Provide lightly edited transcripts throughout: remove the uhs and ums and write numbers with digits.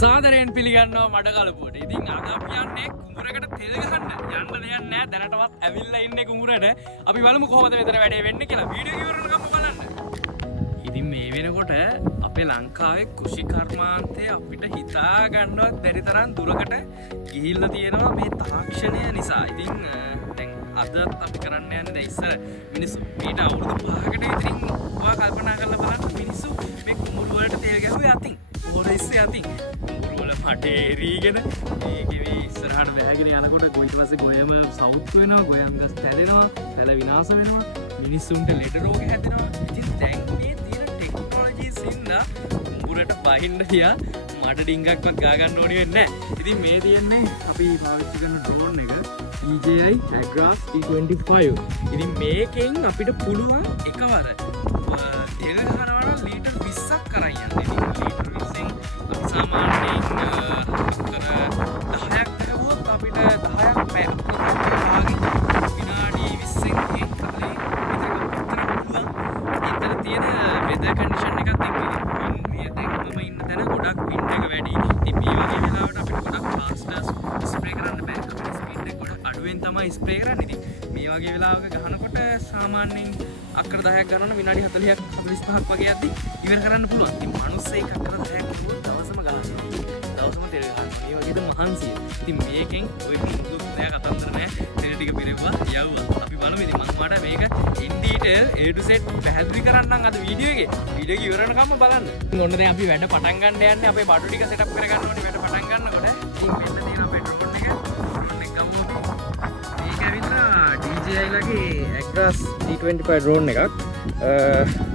සාදරයෙන් පිළිගන්නවා මඩ කලපුවට. ඉතින් අද අපි යන්නේ කුඹුරකට තෙල් ගහන්න. යන්න දෙයක් නැහැ. දැනටවත් ඇවිල්ලා ඉන්නේ කුඹුරට. අපි බලමු කොහොමද මෙතන වැඩේ වෙන්නේ කියලා. වීඩියෝ එක ඉවරනකම් බලන්න. ඉතින් මේ වෙනකොට අපේ ලංකාවේ කෘෂිකර්මාන්තය අපිට හිතා ගන්නවත් බැරි තරම් දුරකට ගිහිල්ලා තියෙනවා මේ තාක්ෂණය නිසා. ඉතින් දැන් අද අපි කරන්න යන්නේ දැන් ඉස්සර මිනිස්සු ඊට අවුරුදු 5කට විතරින් ඔයා කල්පනා කරලා බලන්න මිනිස්සු මේ කුඹුර වලට තෙල් ගැහුවේ අතින්. හොරෙස්සේ අතින්. මටේ රීගෙන ඒකේ ඉස්සරහට වැහගෙන යනකොට ඊට පස්සේ ගොයම සවුත් වෙනවා, ගොයම් ගස් තැදෙනවා, පැල විනාශ වෙනවා, මිනිස්සුන්ට ලෙඩ රෝග හැදෙනවා. ඉතින් දැන් මේ තියෙන ටෙක්නොලොජිස් ඉන්න කුඹුරට බහින්න තියා මඩ ඩිංගක්වත් ගා ගන්න ඕනේ වෙන්නේ නැහැ. ඉතින් මේ තියෙන්නේ අපි පාවිච්චි කරන ඩ්‍රෝන් එක DJI Agras T25. ඉතින් මේකෙන් අපිට පුළුවන් එකවර තෙල් ගහනවා නම් ලීටර් 20ක් කරන් යන්න. ඉතින් ලීටර් 20න් අපි සාමාන්‍යයෙන් අපිට 10ක් පැය විනාඩි 20න් ඒ කාලේ විතර පුළුවන්. ඉතල තියෙන වෙදර් කන්ඩිෂන් එකත් එක්ක මේ දැන් මම ඉන්න තැන ගොඩක් වින්ඩ් එක වැඩි. ඉතින් මේ වගේ වෙලාවට අපිට ගොඩක් ෆාස්ට් ස්ප්‍රේ කරන්න බෑ. අපිට ස්පීඩ් එක ගොඩක් අඩුවෙන් තමයි ස්ප්‍රේ කරන්නේ. ඉතින් මේ වගේ වෙලාවක ගහනකොට සාමාන්‍යයෙන් අක්කර 10ක් ගන්නවනම් විනාඩි 40ක් 45ක් වගේ යද්දි ඉවර කරන්න පුළුවන්. ඉතින් මිනිස්සෙක් අක්කර 10ක් ගිහුවොත් දවසම ගහනවා. දවසම තෙල් ගහනවා. මේ වගේද මහන්සිය. ඉතින් මේකෙන් ඔය මුදුත් නෑ කතන්දර නෑ. තෙල් ටික පිරෙව්වා යව්වා. අපි බලමු ඉතින් මම මාට මේක in detail A to Z පැහැදිලි කරන්නම් අද වීඩියෝ එකේ. වීඩියෝ එක ඉවරනකම්ම බලන්න. ඉතින් ඔන්න දැන් අපි වැඩ පටන් ගන්න යන්නේ. අපේ බඩු ටික සෙටප් කරගන්න ඕනේ වැඩ පටන් ගන්නකොට. ඉතින් මෙන්න තියෙන අපේ ඩ්‍රෝන් එක. ඩ්‍රෝන් එක ගමු අපි. මේක ඇවිල්ලා DJI ලගේ Agras T25 ඩ්‍රෝන් එකක්.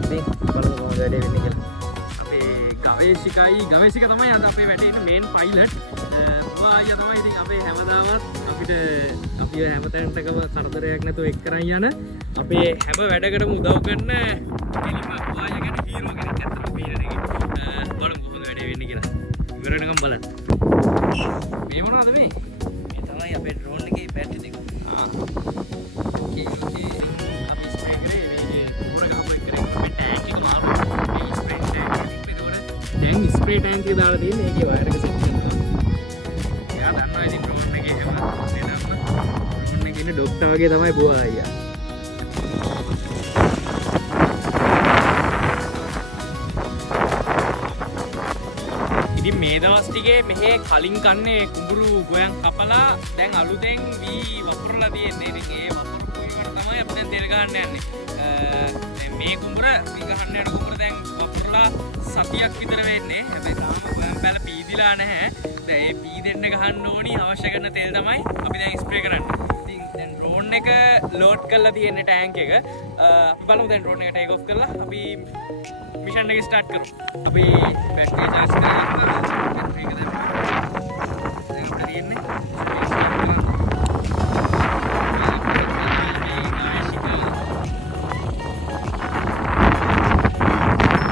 ඉතින් බලමු කොහොමද වැඩේ වෙන්නේ කියලා. ගවේෂික තමයි අද අපේ වැඩේ ඉන්න මේන් පයිලට්. ඔයා අයියා තමයි ඉතින් අපේ හැමදාමත් අපිට අපි හැමතැනටම කරදරයක් නැතුව එක් කරන් යන අපේ හැම වැඩකටම උදව් කරන කෙලිම ඔයා ගැන හීරෝ කෙනෙක් ඇත්තටම පේන එකේ. බලමු කොහොමද වැඩේ වෙන්නේ කියලා. ඉවර වෙනකම් බලන්න. මේ මොනවද මේ? මේ තමයි අපේ ඩ්‍රෝන් එකේ බැටරි දෙක. ඕකේ අපි ස්ප්‍රේ කරේ මේ කුඹුර ගහපු එක කරේ මේ ටැංක් එක මාරු. මේ ස්ප්‍රේ ටැංක් දැන් ස්ප්‍රේ ටැංක් එක දාලා තියෙන්නේ ඒකේ වයර් එක සෙට් කරනවා. එයා දන්නවා ඉතින් ඩ්‍රෝන් එකේ හැම දෙයක්ම ඩ්‍රෝන් එකේ ඉන්න ડોක්ටර් වගේ තමයි පුවා අයියා. ඉතින් මේ දවස් ටිකේ මෙහි කලින් කන්නේ කුඹුරු ගොයන් කපලා දැන් අලුතෙන් වී වපුරලා තියෙන්නේ. ඉතින් ඒ වපුරු වීමට තමයි අපි දැන් තෙල් ගහන්න යන්නේ. මේ කුඹුර වී ගහන්න යන කුඹුර දැන් වපුරලා සතියක් විතර වෙන්නේ. හැබැයි තාම ගොයන් පැල පීදිලා නැහැ. දැන් ඒ පීදෙන්න ගහන්න ඕනි අවශ්‍ය කරන තෙල් තමයි අපි දැන් ස්ප්‍රේ කරන්නේ. ඉතින් දැන් ඩ්‍රෝන් එක ලෝඩ් කරලා තියෙන ටැංක් එක. අපි බලමු දැන් ඩ්‍රෝන් එක ටේක් ඔෆ් කරලා අපි මිෂන් එක ස්ටාර්ට් කරමු. අපි බැටරි චාර්ජ් කරගන්න බැටරි එක දැම්මා. දැන් අපිට තියෙන්නේ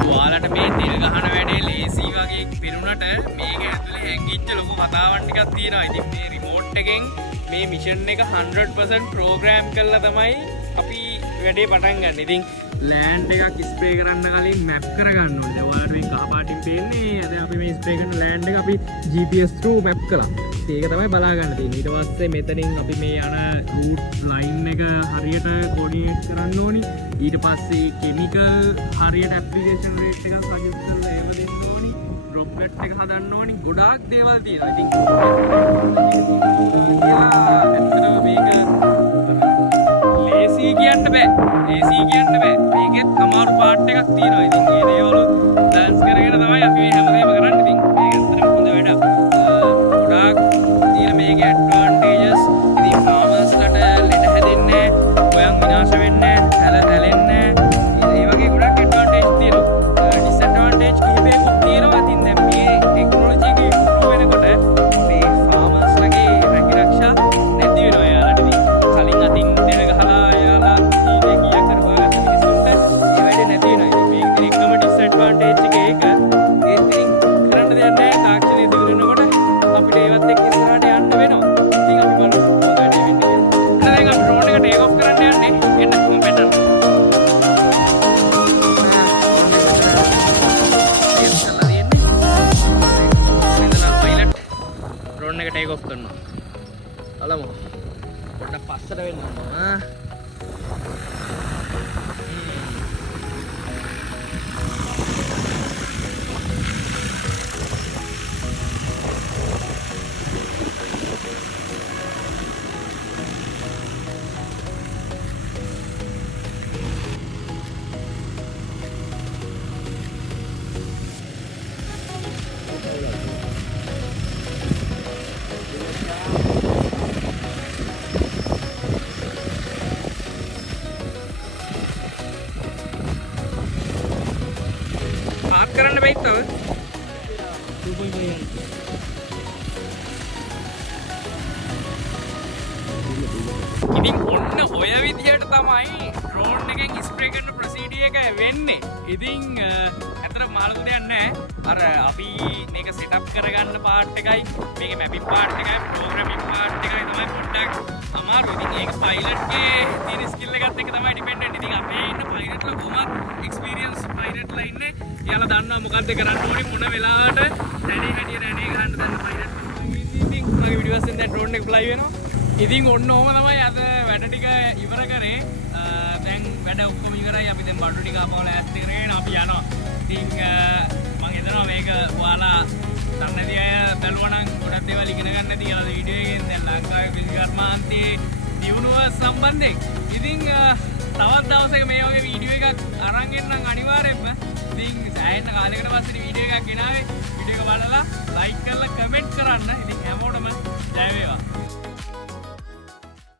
ඔයාලට මේ තෙල් ගහන වැඩේ ලේසි වගේ පිරුණට මේක ඇතුලේ හැංගිච්ච ලොකු කතාවක් ටිකක් තියෙනවා. ඉතින් මේ රිමෝට් එකෙන් මේ මිෂන් එක 100% ප්‍රෝග්‍රෑම් කරලා තමයි අපි වැඩේ පටන් ගන්න. ඉතින් ලෑන්ඩ් එකක් ස්ප්‍රේ කරන්න කලින් මැප් කරගන්න ඕනේ. ඔයාලට මේ කහ පාටින් පේන්නේ අද අපි මේ ස්ප්‍රේ කරන ලෑන්ඩ් එක අපි GPS through මැප් කළා. ඒක තමයි බලා ගන්න තියෙන්නේ. ඊට පස්සේ මෙතනින් අපි මේ යන රූට් ලයින් එක හරියට කෝඩිනේට් කරන්න ඕනි. ඊට පස්සේ කෙමිකල් හරියට ඇප්ලිකේෂන් රේට් එකක් සජෙස්ට් කරලා ඒව දෙන්න ඕනි. ඩ්‍රොප්ලට් එක හදන්න ඕනි. ගොඩාක් දේවල් තියෙනවා. ඉතින් ඇත්තටම මේක ලේසි කියන්න බෑ. මේකෙත් අමාරු පාර්ට් එකක් තියෙනවා. ඉතින් මේ දේවල් ඩාන්ස් කරගෙන තමයි අපි මේ හැමදේම කරන්නේ. ඉතින් මේක ඇත්තටම හොඳ වැඩක්. ගොඩාක් තියෙන මේකේ ඇඩ්වාන්ටේජස්. ඉතින් ෆාමර්ස්ලට ලෙඩ හැදෙන්නේ නැහැ. ගොයන් විනාශ වෙන්නේ නැහැ. හැල හැලෙන්නේ නැහැ. ඒ වගේ ගොඩක් ඇඩ්වාන්ටේජ් තියෙනවා. ඩිස්ඇඩ්වාන්ටේජ් කිහිපයක්ත් තියෙනවා. ඉතින් දැන් මේ ටෙක්නොලොජි එක ඉම්ප්‍රූව් වෙනකොට මේ ෆාමර්ස්ලගේ රැකිරක්ෂා නැති වෙනවා යාළුවා. ඉතින් කලින් අතින් දෙන ගහලා යාළුවා කීයක් කර හොයාගත්ත මිනිස්සුන්ට ඒ වැඩේ නැති වෙනවා. ඉතින් මේක එකම ඩිස්ඇඩ්වාන්ටේජ් ඩ්‍රෝන් එක ටේක් ඔෆ් කරනවා. බලමු. පොඩ්ඩක් පස්සට වෙන්න ඕන. කරන්න බැයි තව 2.5 ඉතින් ඔන්න ඔය විදියට තමයි ඩ්‍රෝන් එකෙන් ස්ප්‍රේ කරන ප්‍රොසීඩියර් එක වෙන්නේ. ඉතින් ඇත්තට මාළු දෙයක් නැහැ. අර අපි මේක සෙටප් කරගන්න පාර්ට් එකයි මේකේ මැපින් පාර්ට් එකයි ප්‍රෝග්‍රෑමින් පාර්ට් එකයි තමයි පොඩ්ඩක් අමාරු. ඉතින් ඒක පයිලට්ගේ තියෙන ස්කිල් එකත් එක්ක තමයි ඩිපෙන්ඩන්ට්. ඉතින් අපේ ඉන්න පයිලට්ලා කොහොමත් එක්ස්පීරියන්ස් පයිලට්ලා ඉන්නේ. එයාලා දන්නවා මොකද්ද කරන්න ඕනේ මොන වෙලාවට රැණේ හැටියට රැණේ ගහන්න දන්න පයිලට්. ඉතින් මගේ වීඩියෝස් එකෙන් දැන් ඩ්‍රෝන් එක ෆ්ලයි වෙනවා. ඉතින් ඔන්න ඔහම තමයි අද වැඩ ටික ඉවර කරේ. දැන් වැඩ ඔක්කොම ඉවරයි. අපි දැන් බඩු ටික ආපහු ලෑස්ති කරගෙන අපි යනවා. ඉතින් මම හිතනවා මේක ඔයාලා දන්නේ අය බැලුවා නම් ගොඩක් දේවල් ඉගෙන ගන්න ඇති කියලා වීඩියෝ එකෙන් දැන් ලංකාවේ කෘෂිකර්මාන්තයේ දියුණුව සම්බන්ධයෙන්. ඉතින් තවත් දවසක මේ වගේ වීඩියෝ එකක් අරන් එන්නම් අනිවාර්යෙන්ම. ඉතින් සෑහෙන කාලයකට පස්සේ වීඩියෝ එකක් ගෙනාවේ. වීඩියෝ එක බලලා ලයික් කරලා කමෙන්ට් කරන්න. ඉතින් හැමෝටම ජය වේවා.